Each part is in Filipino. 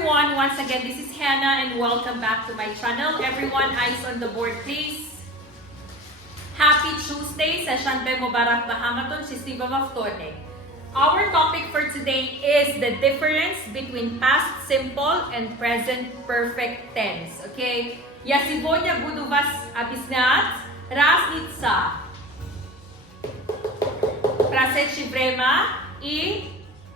everyone, once again, this is Hannah and welcome back to my channel. Everyone, eyes on the board please. Happy Tuesday, Dushanbe Mubarak Bahamaton, Sisiba Maftone. Our topic for today is the difference between past simple and present perfect tense. Okay? Я сегодня буду вас объяснять разница прошедшее время и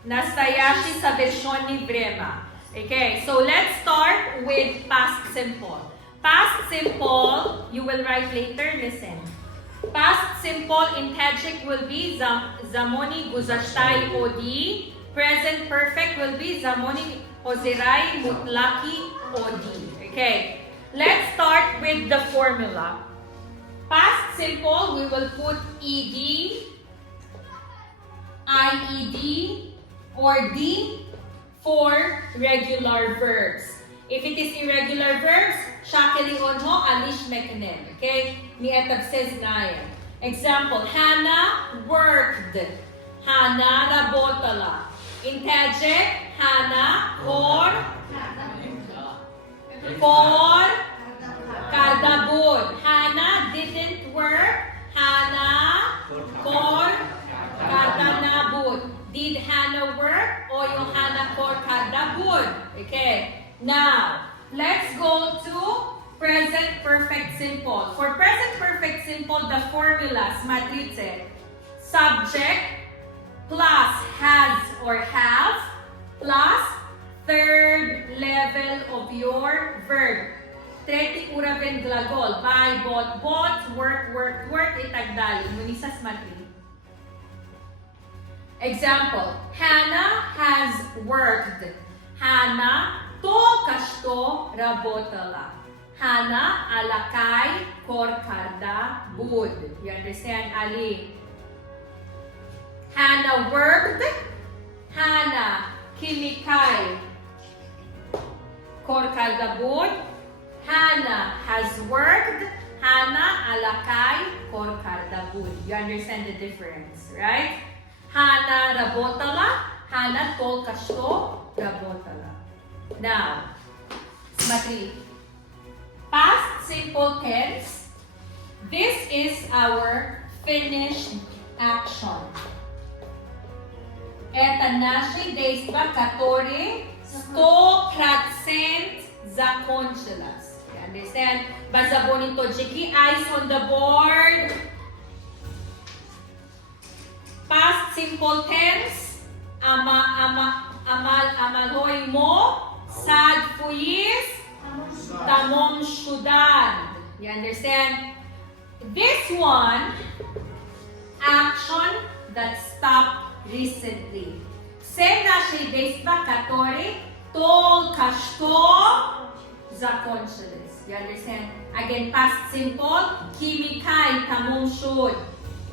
настоящее совершенное время. Okay, so let's start with past simple. Past simple, you will write later, listen. Past simple in Tajik will be Zamoni, guzaштаи, оддӣ. Present perfect will be Zamoni, ҳозираи, мутлақи, оддӣ. Okay, let's start with the formula. Past simple, we will put ed, ied, or d for regular verbs. If it is irregular verbs, shakeli onho alish mekanem. Okay? Nietav says ngayon. Example, Hannah worked. Hannah rabotala. In Tajik, Hannah for kadabud. Hannah didn't work. Hannah for kadanabud. Did Hannah work or yung Hannah for kadabud? Okay. Now, let's go to present perfect simple. For present perfect simple, the formulas, matrice, subject plus has or have plus third level of your verb. Treti uraven glagol, buy, bought, work, itagdali. Munisas matrice. Example, Hannah has worked. Hannah только что работала. Hannah alakay korkarda bud. You understand, Ali? Hannah worked. Hannah kilikay korkarda bud. Hannah has worked. Hannah alakay korkarda bud. You understand the difference, right? Hannah rabotala, Hannah только что работала. Now, смотри. Past simple tense. This is our finished action. Это наши действия, которые 100% закончились. You understand? Bazaboni tojiki, eyes on the board. Past simple tense, amalhoy mo, sad fuyis, tamom shudan. You understand? This one, action that stopped recently. Все наши действия, которые только что закончились. You understand? Again, past simple, kimikay, tamom shud.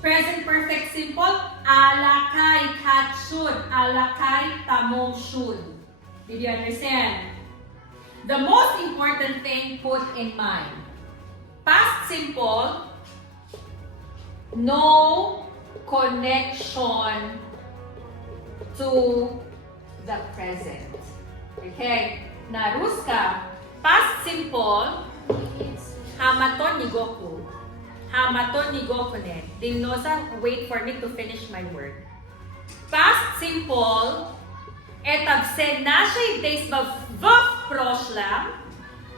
Present perfect simple, alakay katshud, alakay tamom shud. Did you understand? The most important thing put in mind. Past simple, no connection to the present. Okay? Na ruska, past simple, hamaton nigoku. Hamaton nigokune. Dimnosa, wait for me to finish my word. Past simple, это все наши действия в прошлом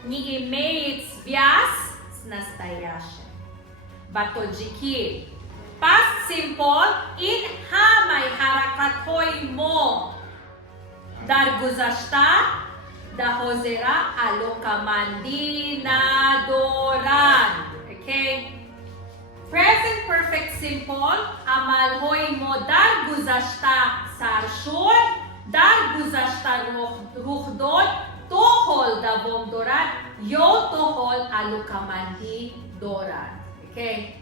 не имеет связь с настоящим. Батоджики. Past simple, in hamay harakatoy mo. Dar guzashta, da hozera alokamandi nadoran. Okay? Present perfect simple, amalhoy mo dar guzashta sarshod, dar guzashta ruhdod, tohol da bomdoran, yo tohol alukamandi doran. Okay?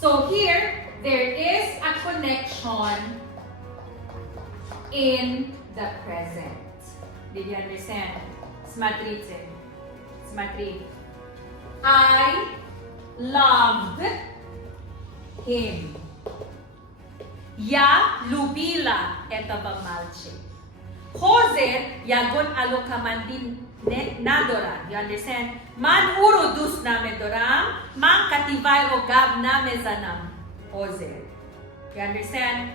So here, there is a connection in the present. Did you understand? Смотрите. Смотри. I loved him. Я любила этого мальчика. Koser, yagon alokaman din nadoran. You understand? Man uro dus na medoram, man kativairo gab na mezanam. Koser. You understand?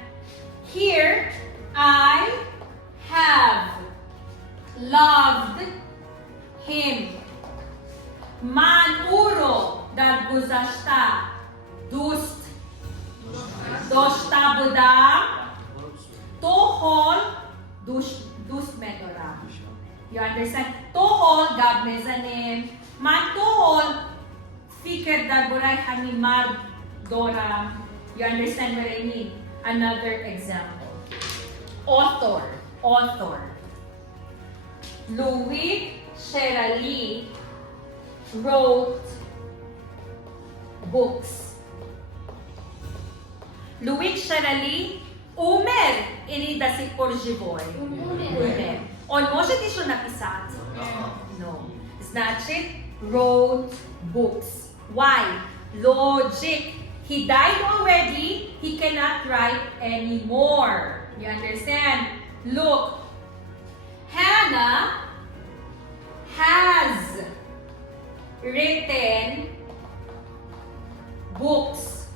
Here, I have loved him. Man uro dar guzashta dust doshta budam tohol dus medoram. You understand? Tohol gab mezanim. Man tohol fikir dar buray hamimar doram. You understand what I mean? Another example. Author. Louis Sherali wrote books. Louis Sherali umer inida si Porjivoy. Umer. On może ti siya napisat? No. Значит, wrote books. Why? Logic. He died already. He cannot write anymore. You understand? Look. Hannah has written books.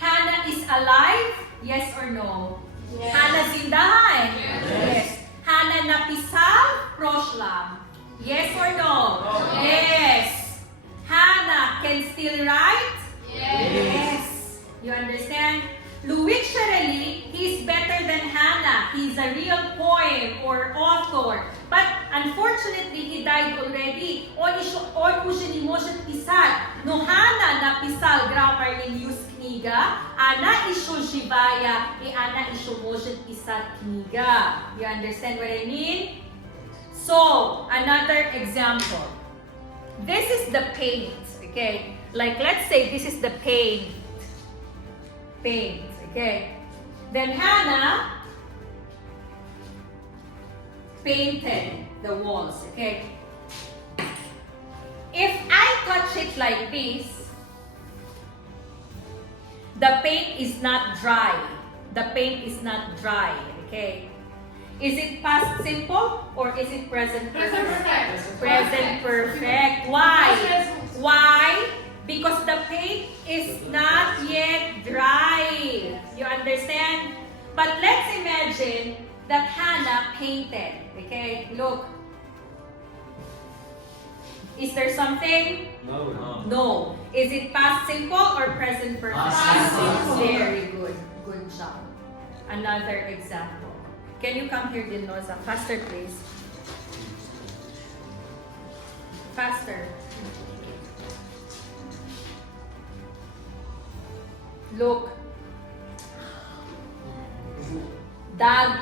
Hannah is alive? Yes or no? Yes. Hannah zindahan? Yes. Hannah napisal? Proshlam? Yes or no? Yes. Hannah can still write? Yes. You understand? Louis Sherali, he's better than Hannah. He's a real poem or author. But unfortunately, he died already. Or siya ni mo siya pisal. No Hannah napisal grammar ni News kniga, ana isyo jibaya, ana isyo mo siya pisal kniga. You understand what I mean? So, another example. This is the paint, okay? Like, let's say this is the paint, okay? Then Hannah painted the walls, okay? If I touch it like this, the paint is not dry. The paint is not dry, okay? Is it past simple or is it present perfect? Present perfect. Why? Why? Because the paint is not yet dry. You understand? But let's imagine that Hannah painted. Okay, look. Is there something? No. No. Is it past simple or present perfect? Past simple. Very good. Good job. Another example. Can you come here, Dinosa? Faster, please. Faster. Look. Dorad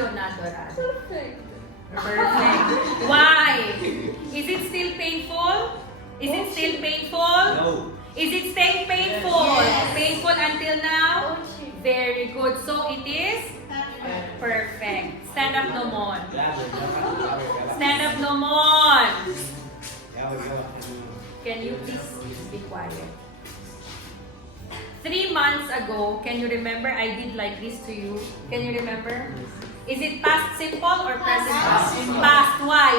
o not dorad? Perfect. Perfect. Why? Is it still painful? Is it still painful? No. Is it staying painful? Yes. Painful until now? Ochi. Very good. So it is perfect. Stand up no more. Stand up no more. Can you please be quiet? 3 months ago, can you remember I did like this to you? Can you remember? Is it past simple or present? Past simple. Past. Why?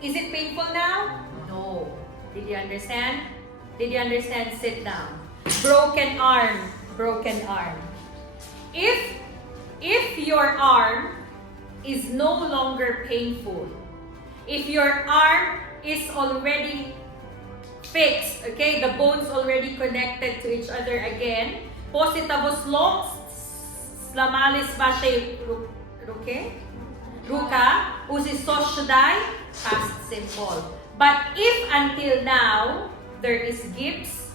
Is it painful now? No. Did you understand? Did you understand? Sit down. Broken arm. Broken arm. If your arm is no longer painful, if your arm is already fixed, okay, the bones already connected to each other again, positavos lo slamalis bashe ruka usi soshday past simple. But if until now there is gips,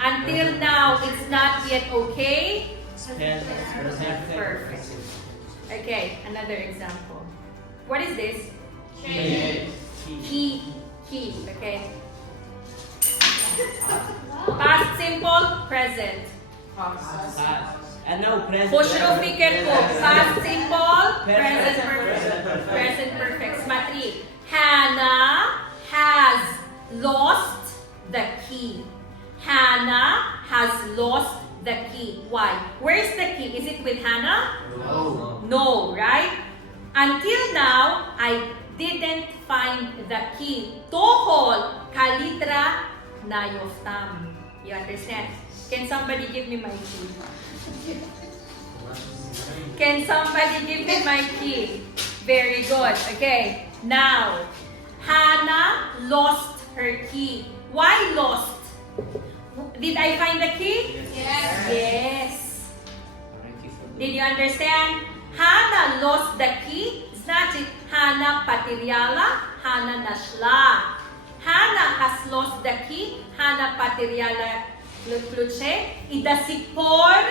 until now it's not yet okay, perfect. Okay, another example. What is this? Key. Okay. Past simple, present. And no present. Poshro fikir ko. Past simple, present perfect. Present perfect. Smatri. Hannah has lost the key. Hannah has lost the key. Why? Where's the key? Is it with Hannah? No. No, right? key. Tohol kalitra nayoftam. You understand? Can somebody give me my key? Can somebody give me my key? Very good. Okay. Now, Hannah lost her key. Why lost? Did I find the key? Yes. Yes. Did you understand? Hannah lost the key. Значит, Hannah потеряла, Hannah нашла. Hannah has lost the key. Hannah потеряла ключи и до сих пор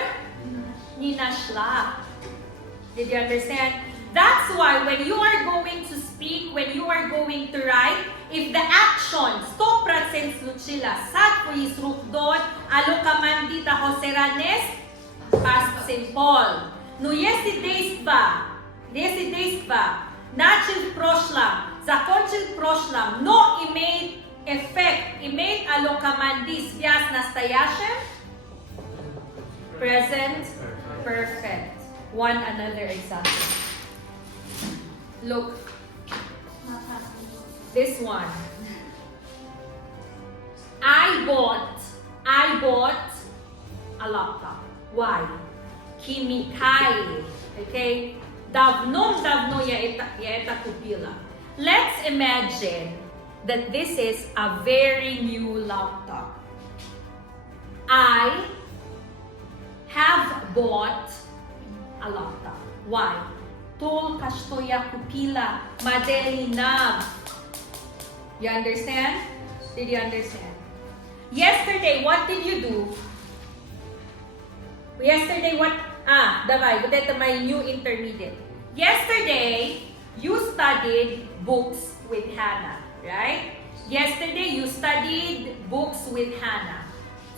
не нашла. Did you understand? That's why when you are going to speak, when you are going to write, if the action 100% случила, sad по из рук дот, ало командита хосеранес, past simple. Но если действо начал в прошлом, закончил в прошлом, но имеет эффект, имеет ало команди связь с настоящим, present perfect. One another example. Look, this one. I bought a laptop. Why? Kimikay. Okay? Давно я это купила. Let's imagine that this is a very new laptop. I have bought a laptop. Why? Только что я купила модель нав. You understand? Did you understand? Yesterday, what did you do? Yesterday, what? Давай, вот это my new intermediate. Yesterday, you studied books with Hannah, right? Yesterday, you studied books with Hannah.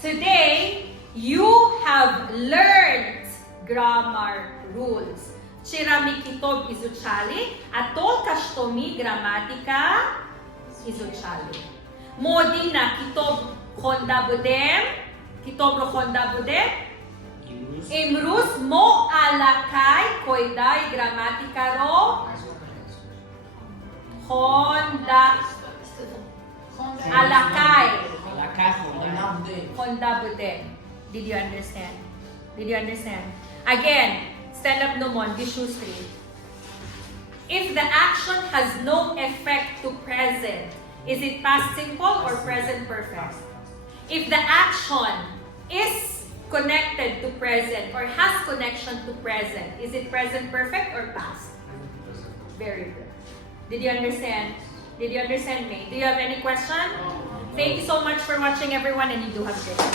Today, you have learned grammar rules. Вчера мы китоб изучали, а только что мы грамматика изучали. Модина китоб хонда будем, китоб хонда будем. Имрус мо алакай койдай грамматика ро хонда алакай хонда будем. Did you understand? Did you understand? Again, stand up nomon, gishustri. If the action has no effect to present, is it past simple or present perfect? If the action is connected to present or has connection to present, is it present perfect or past? Very good. Did you understand? Did you understand me? Do you have any question? Thank you so much for watching, everyone, and you do have a great day.